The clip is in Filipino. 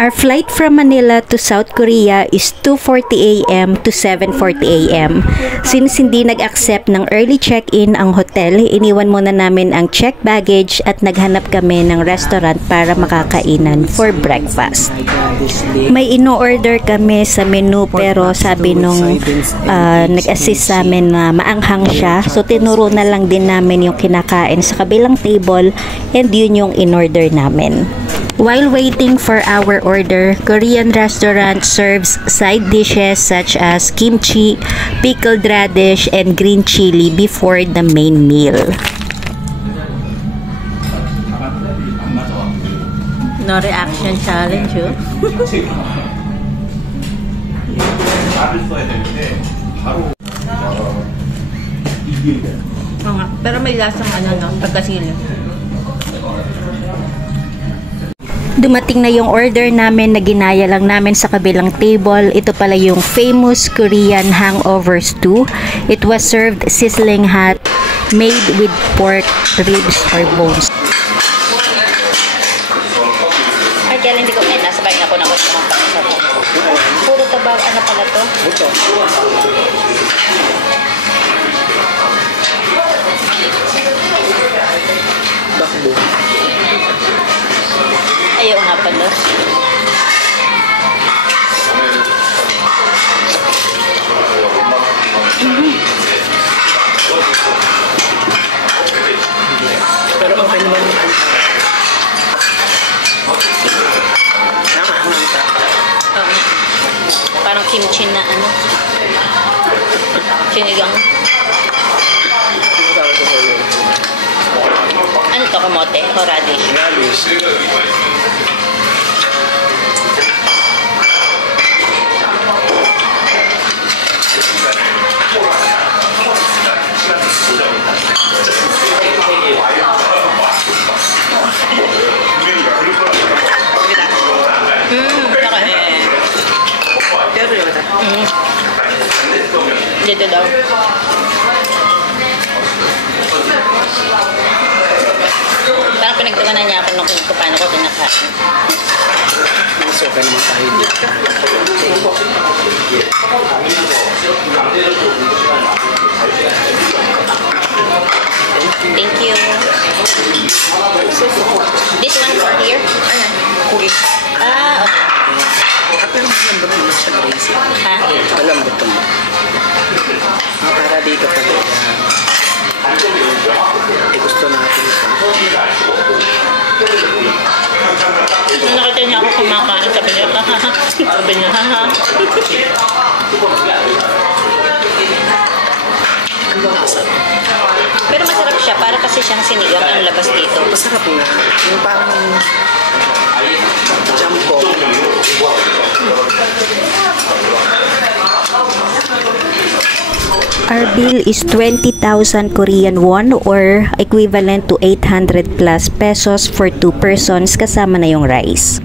Our flight from Manila to South Korea is 2:40 a.m. to 7:40 a.m. Since hindi nag-accept ng early check-in ang hotel, iniwan muna namin ang check baggage at naghanap kami ng restaurant para makakainan for breakfast. May ino-order kami sa menu pero sabi nung nag-assist sa amin na maanghang siya. So tinuro na lang din namin yung kinakain sa kabilang table and yun yung in-order namin. While waiting for our order, Korean restaurant serves side dishes such as kimchi, pickled radish, and green chili before the main meal. No reaction challenge, oh. Pero may lasang pagkasili. Dumating na yung order namin na ginaya lang namin sa kabilang table. Ito pala yung famous Korean hangover stew. It was served sizzling hot, made with pork ribs or bones. Ay, kaya hindi ko nasabay na ako na gusto ng pakisap. Puro tabag, ano pala to? Ito. Bakbo. Ayaw nga pala. Pero okay naman yung parang kimchi na sinigang. Ano to, kamote o radish? Radish. Dito daw. Parang pinagtawanan niya ako nung kung paano ko kinakain. Masok ka naman tayo dito. Thank you. This one for here? Ayan, kulit. Ah, okay. At pero malambot naman siya na rin siya. Ha? Malambot naman. Para dito talaga. Gusto natin ito. Nung nakita niya ako kumakain, sabi niya, haha. Sabi niya, haha. Ang lasa. Pero masarap siya, para kasi siyang sinigang ang labas dito. Masarap nga. Yung parang jumbo. Our bill is 20,000 Korean won or equivalent to 800 plus pesos for 2 persons kasama na yung rice.